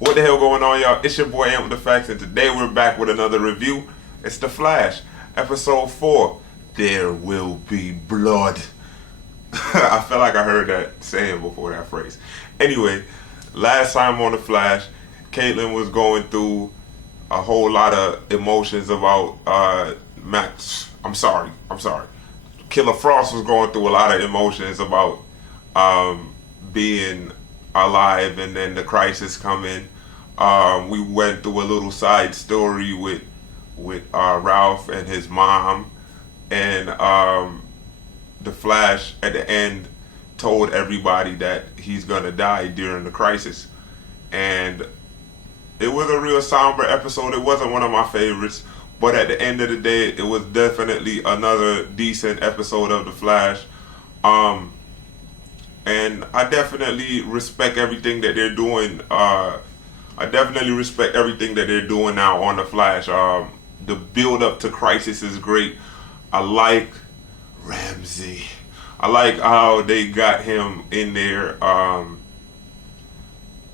What the hell going on, y'all? It's your boy Alternativefaxxx, and today we're back with another review. It's The Flash, episode 4. There will be blood. I feel like I heard that saying before, that phrase. Anyway, last time on The Flash, Caitlin was going through a whole lot of emotions about Max. I'm sorry. Killer Frost was going through a lot of emotions about being alive, and then the crisis coming. We went through a little side story with Ralph and his mom, and the Flash at the end told everybody that he's gonna die during the crisis, and it was a real somber episode. It wasn't one of my favorites, but at the end of the day, it was definitely another decent episode of The Flash. And I definitely respect everything that they're doing. I definitely respect everything that they're doing now on The Flash. The build up to Crisis is great. I like Ramsey. I like how they got him in there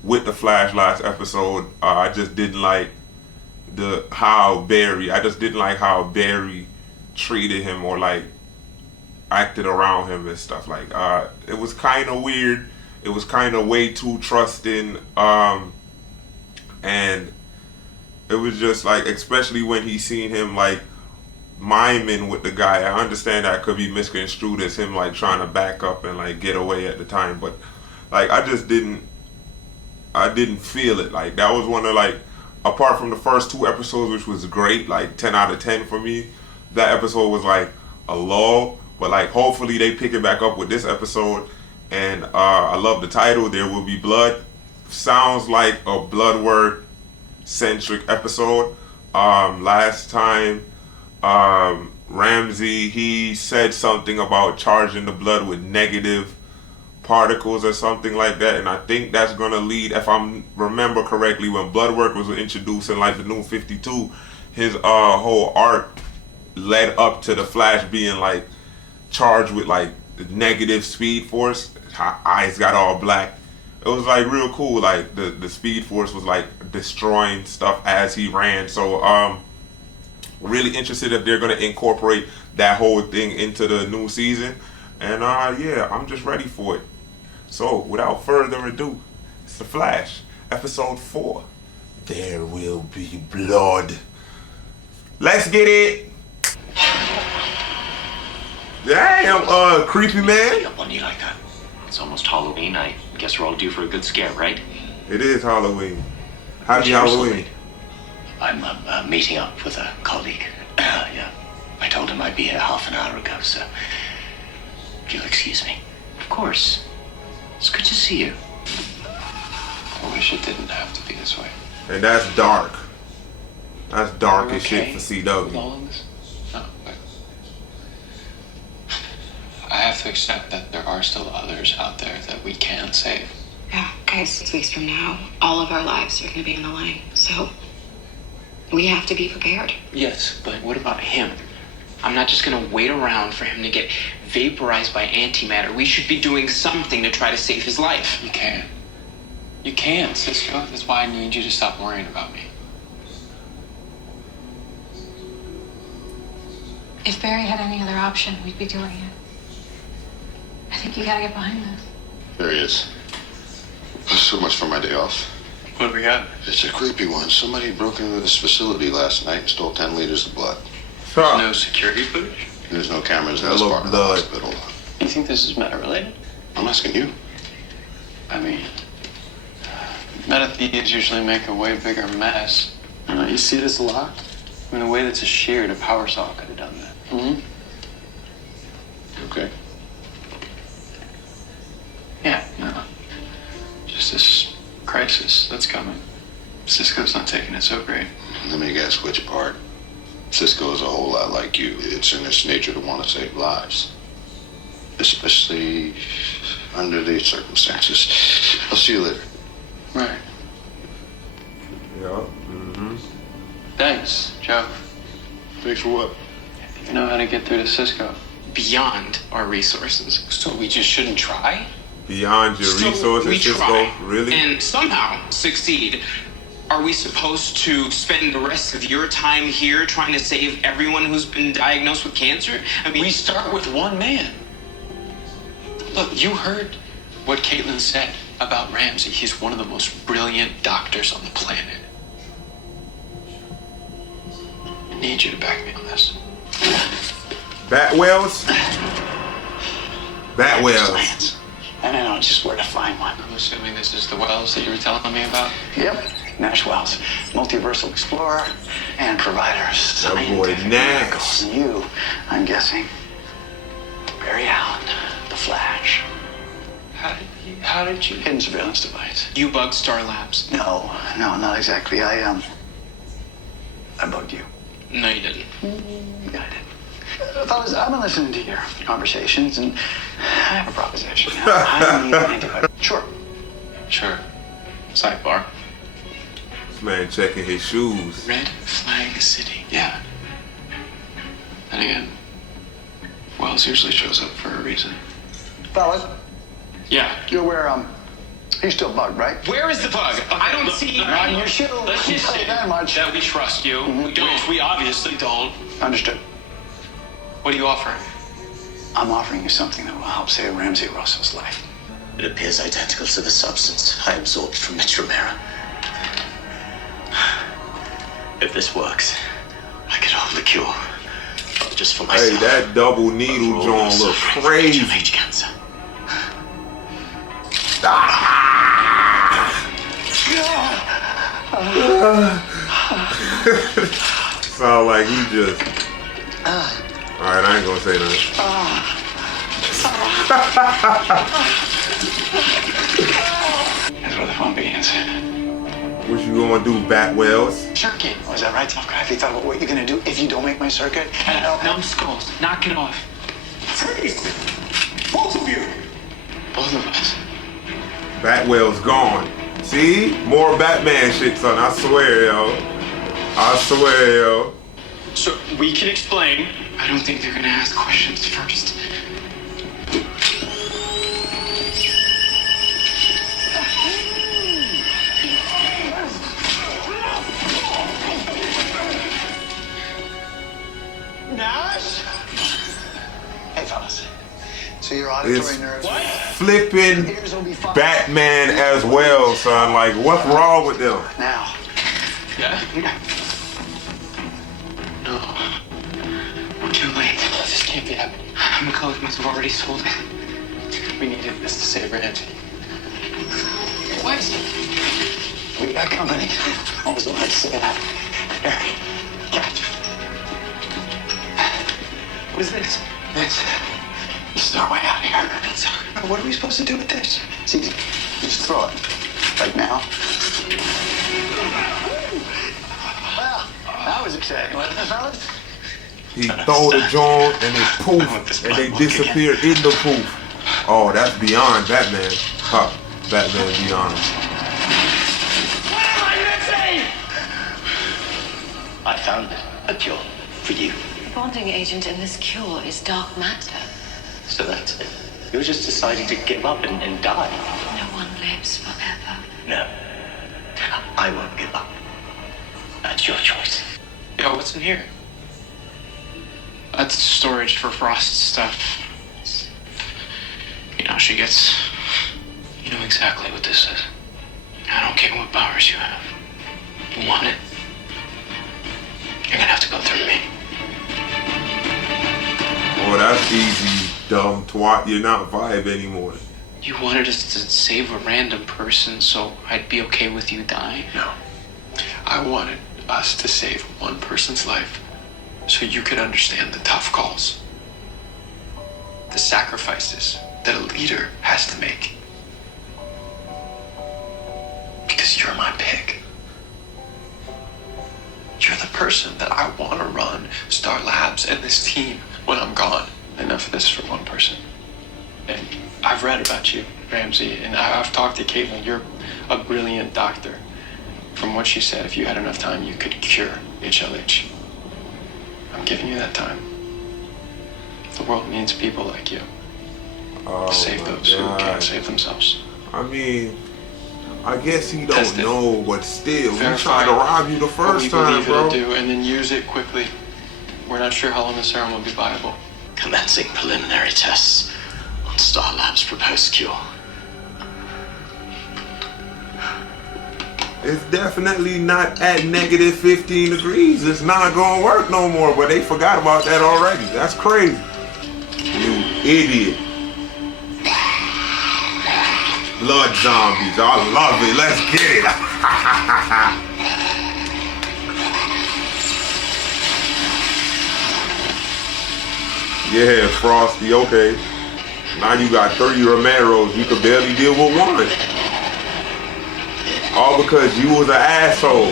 with the Flash last episode. I just didn't like how Barry treated him, or like acted around him and stuff. Like it was kind of weird. It was kind of way too trusting, and it was just like, especially when he seen him like miming with the guy. I understand that could be misconstrued as him like trying to back up and like get away at the time, but like I didn't feel it. Like that was one of, like, apart from the first 2 episodes, which was great, like 10 out of 10 for me, that episode was like a lull. But like hopefully they pick it back up with this episode. And I love the title, There Will Be Blood. Sounds like a Bloodworth centric episode. Last time Ramsey, he said something about charging the blood with negative particles or something like that, and I think that's gonna lead, if I remember correctly, when Bloodworth was introduced in like the New 52, his whole arc led up to the Flash being like charged with like negative speed force. His eyes got all black. It was like real cool. Like the speed force was like destroying stuff as he ran. So really interested if they're gonna incorporate that whole thing into the new season. And yeah, I'm just ready for it. So without further ado, it's The Flash, episode 4. There will be blood. Let's get it. Damn, creepy man. Up on you like that. It's almost Halloween. I guess we're all due for a good scare, right? It is Halloween. Happy Halloween. I'm meeting up with a colleague. Yeah, I told him I'd be here half an hour ago, so if you'll excuse me. Of course. It's good to see you. I wish it didn't have to be this way. And that's dark. That's dark as shit for CW. All of this? No, but I have to accept that there are still others out there that we can save. Yeah, guys, 6 weeks from now, all of our lives are going to be on the line. So we have to be prepared. Yes, but what about him? I'm not just gonna wait around for him to get vaporized by antimatter. We should be doing something to try to save his life. You can. You can, Cisco. That's why I need you to stop worrying about me. If Barry had any other option, we'd be doing it. I think you gotta get behind this. There he is. So much for my day off. What do we got? It's a creepy one. Somebody broke into this facility last night and stole 10 liters of blood. There's no security footage? There's no cameras in Hello, this part of the blood. hospital. You think this is meta-related? I'm asking you. I mean, meta-thieves usually make a way bigger mess. You see this lock? I mean, the way that's a sheared, a power saw could have done that. Mm-hmm. Okay. Yeah, no. Just this crisis that's coming. Cisco's not taking it so great. Let me guess which part. Cisco is a whole lot like you. It's in its nature to want to save lives. Especially under these circumstances. I'll see you later. Right. Yeah. Mm-hmm. Thanks, Joe. Thanks for what? You know how to get through to Cisco. Beyond our resources. So we just shouldn't try? Beyond your So resources, we Cisco? try Really? and somehow succeed. Are we supposed to spend the rest of your time here trying to save everyone who's been diagnosed with cancer? I mean, We start with one man. Look, you heard what Caitlin said about Ramsey. He's one of the most brilliant doctors on the planet. I need you to back me on this. Batwells? Batwells. Plans. And I know just where to find one. I'm assuming this is the wells that you were telling me about? Yep. Nash Wells, multiversal explorer and provider of boy scientific Nash. miracles. And you, I'm guessing, Barry Allen, the Flash, How did you? hidden surveillance device. you bugged Star Labs. No, not exactly. I bugged you. No, you didn't. Yeah, I did. Fellas, I've been listening to your conversations, and I have a proposition. I need an antibiotic. Sure. Sure. Sidebar. This man checking his shoes. Red Flag City. Yeah. And again, Wells usually shows up for a reason. Fellas, Yeah. you're aware, he's still bugged, right? Where is the bug? I don't see. On your shoe. Let's just I'll tell say you that much. that we trust you, which we obviously don't. Understood. What are you offering? I'm offering you something that will help save Ramsey Russell's life. It appears identical to the substance I absorbed from Mitramera. If this works, I could hold the cure. Not just for myself. Hey, that double but needle for all joint those look suffering from crazy. HLH cancer. Sound like he just. Alright, I ain't gonna say nothing. Here's where the fun begins. What you gonna do, Batwells? Circuit. Was that right, tough guy? Have you thought about what you're gonna do if you don't make my circuit? And I don't have... Numbskulls, knock it off. Freeze! Both of you! Both of us. Batwell's gone. See? More Batman shit, son. I swear, yo. I swear, yo. So we can explain. I don't think they're gonna ask questions first. Nash? Hey, fellas. So your auditory It's nerves... flipping Ears will be fine. Batman as well, son. Like, what's wrong with them? Now. Yeah? No. We're too late. This can't be happening. McCullough must have already sold it. We needed this to save Ramsey. What? We got company. I was allowed to say that. Here. Catch. What is this? This is our way out of here. What are we supposed to do with this? It's easy. Just throw it. Right now. Well, that was exciting, wasn't it, fellas? He throw the joint and they poof, and they disappear in the poof. Oh, that's beyond Batman. Huh. Batman Beyond. I found a cure for you. The bonding agent in this cure is dark matter. So that's it. You're just deciding to give up and die. No one lives forever. No. I won't give up. That's your choice. Yo, what's in here? That's storage for Frost's stuff. You know, she gets... You know exactly what this is. I don't care what powers you have. You want it? You're gonna have to go through me. Oh, that's easy, dumb twat. You're not Vibe anymore. You wanted us to save a random person so I'd be okay with you dying? No. I wanted us to save one person's life so you could understand the tough calls, the sacrifices that a leader has to make. Because you're my pick. You're the person that I want to run Star Labs and this team when I'm gone. Enough of this for one person. And I've read about you, Ramsey, and I've talked to Caitlin. You're a brilliant doctor. From what she said, if you had enough time, you could cure HLH. I'm giving you that time. The world needs people like you. Oh Save my those who God. can't save themselves. I mean, I guess he Test don't it. know, but still, he Verify tried to rob you the what first we time, believe bro. it'll do, and then use it quickly. We're not sure how long the serum will be viable. Commencing preliminary tests on Star Labs' proposed cure. It's definitely not at negative 15 degrees. It's not gonna work no more, but they forgot about that already. That's crazy. You idiot. Blood zombies. I love it. Let's get it. Yeah, Frosty, okay. Now you got 3 Romeros. You could barely deal with one. All because you was an asshole.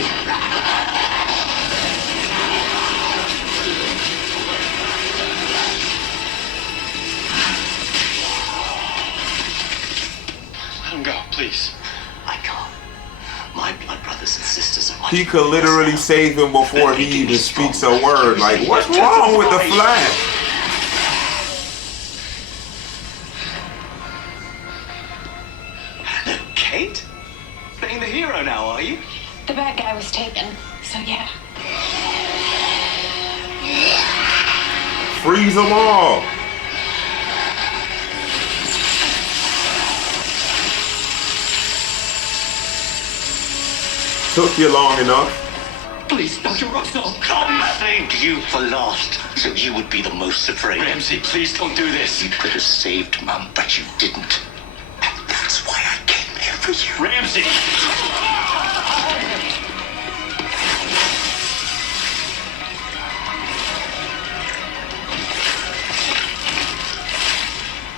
Let him go, please. I can't. My blood brothers and sisters are He could literally save him before he even speaks a word. Like, what's wrong with the Flash? Hello, Kate? Playing the hero now, are you? The bad guy was taken, so yeah. Freeze them all. Took you long enough. Please, Dr. Russell. I saved you for last, so you would be the most afraid. Ramsey, please don't do this. You could have saved Mum, but you didn't. And that's why I came here for you. Ramsey!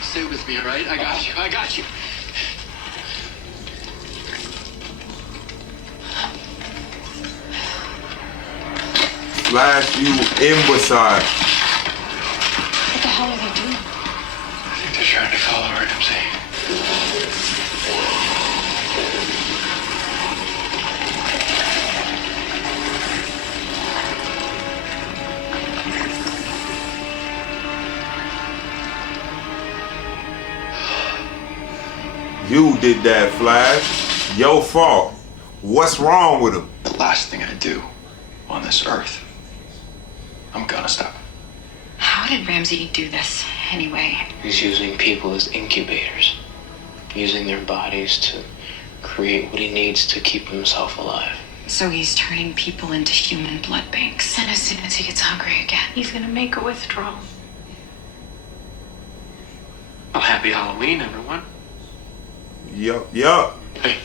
Stay with me, all right? I got you. I got you. Flash, you imbecile. What the hell are they doing? I think they're trying to follow Ramsey. You did that, Flash. Your fault. What's wrong with him? The last thing I do on this earth, I'm gonna stop. How did Ramsey do this, anyway? He's using people as incubators, using their bodies to create what he needs to keep himself alive. So he's turning people into human blood banks. And as soon as he gets hungry again, he's gonna make a withdrawal. Well, happy Halloween, everyone. Yup. Hey,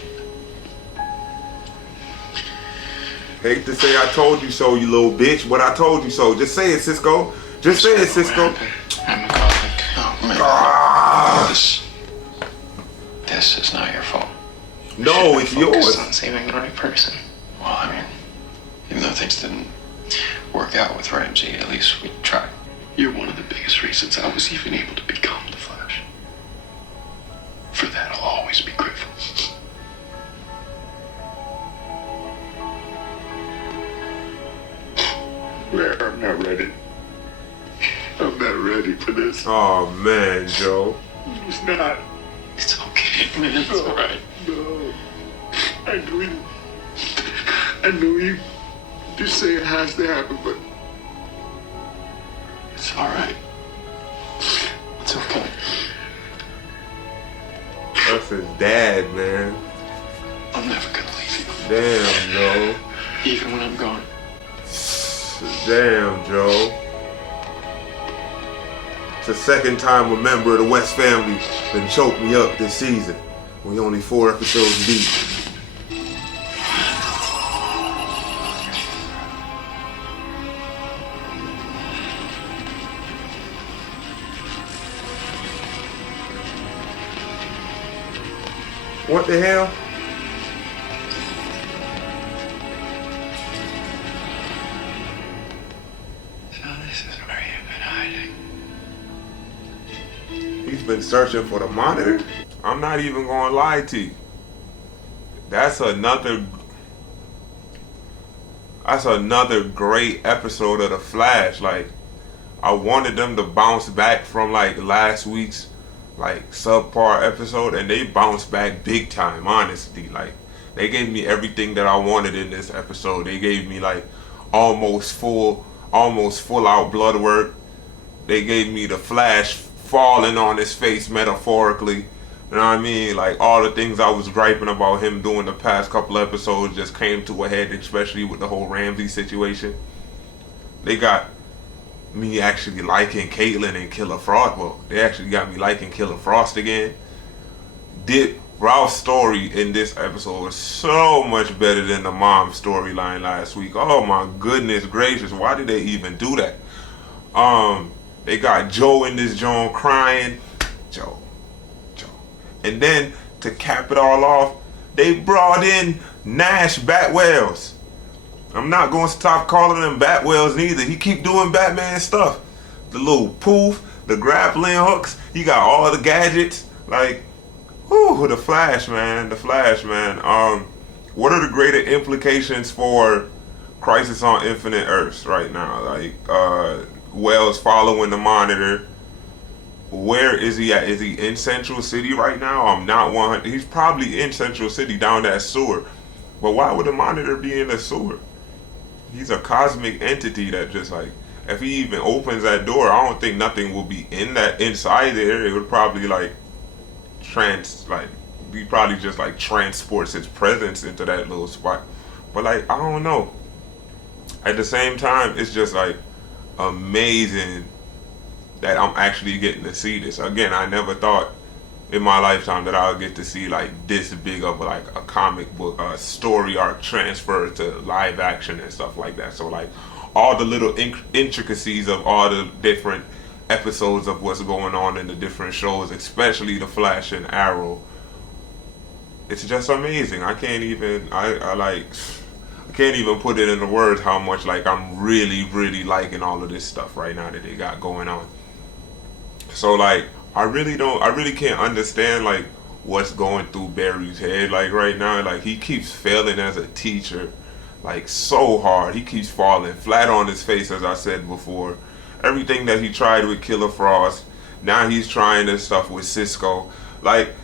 Hate to say I told you so, you little bitch, but I told you so. Just say it, Cisco. Just say it, Cisco. I'm a comic. Oh, man. Ah, This is not your fault. no, it's yours. On saving the right person. Well, I mean, even though things didn't work out with Ramsey, at least we tried. You're one of the biggest reasons I was even able to become the Flash. For that, I'll always be grateful. I'm not ready. I'm not ready for this. Oh man, Joe. It's not. It's okay, man. It's all right. No. I know you just say it has to happen, but it's all right. It's okay. That's his dad, man. I'm never gonna leave you, Damn, Joe. even when I'm gone. Damn, Joe. It's the second time a member of the West family been choked me up this season. We only 4 episodes deep. What the hell? So this is where you've been hiding. He's been searching for the monitor? I'm not even gonna lie to you. That's another great episode of The Flash. Like, I wanted them to bounce back from like last week's like subpar episode, and they bounced back big time, honestly. Like, they gave me everything that I wanted in this episode. They gave me like almost full out blood work. They gave me the Flash falling on his face metaphorically. You know what I mean? Like, all the things I was griping about him doing the past couple episodes just came to a head, especially with the whole Ramsey situation. They got me actually liking Caitlyn and Killer Frost. Well, they actually got me liking Killer Frost again. Ralph's story in this episode was so much better than the mom storyline last week. Oh my goodness gracious, why did they even do that? They got Joe in this joint crying. Joe. And then, to cap it all off, they brought in Nash Batwells. I'm not going to stop calling them Batwells neither. He keep doing Batman stuff. The little poof, the grappling hooks. He got all the gadgets. Like, whoo, the Flash, man. What are the greater implications for Crisis on Infinite Earths right now? Like, Wells following the Monitor. Where is he at? Is he in Central City right now? I'm not 100. He's probably in Central City down that sewer. But why would the Monitor be in the sewer? He's a cosmic entity that just like, if he even opens that door, I don't think nothing will be inside there. It would probably like he probably just like transports his presence into that little spot. But like, I don't know. At the same time, it's just like amazing that I'm actually getting to see this. Again, I never thought in my lifetime that I would get to see like this big of like a comic book story arc transfer to live action and stuff like that. So like all the little intricacies of all the different episodes of what's going on in the different shows, especially the Flash and Arrow, it's just amazing. I can't even put it into words how much like I'm really liking all of this stuff right now that they got going on. So like, I really can't understand like what's going through Barry's head like right now. Like, he keeps failing as a teacher, like so hard. He keeps falling flat on his face, as I said before. Everything that he tried with Killer Frost, now he's trying this stuff with Cisco. Like,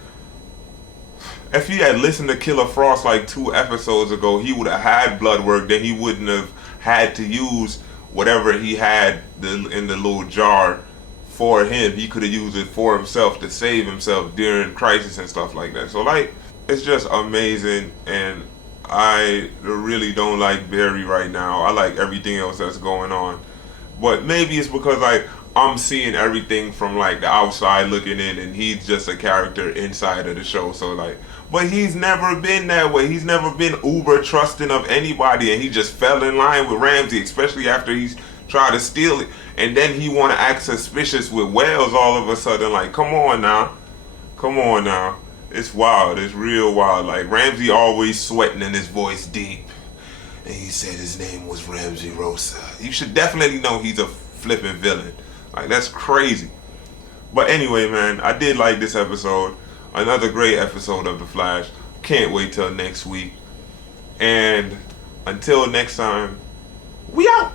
if he had listened to Killer Frost like 2 episodes ago, he would have had blood work. Then he wouldn't have had to use whatever he had in the little jar for him. He could have used it for himself to save himself during Crisis and stuff like that. So like, it's just amazing, and I really don't like Barry right now. I like everything else that's going on, but maybe it's because like I'm seeing everything from like the outside looking in, and he's just a character inside of the show. So like, but he's never been that way. He's never been uber trusting of anybody, and he just fell in line with Ramsey, especially after he's tried to steal it. And then he want to act suspicious with Wells all of a sudden. Like, come on now. It's wild. It's real wild. Like, Ramsey always sweating and his voice deep. And he said his name was Ramsey Rosa. You should definitely know he's a flipping villain. Like, that's crazy. But anyway, man, I did like this episode. Another great episode of The Flash. Can't wait till next week. And until next time, we out.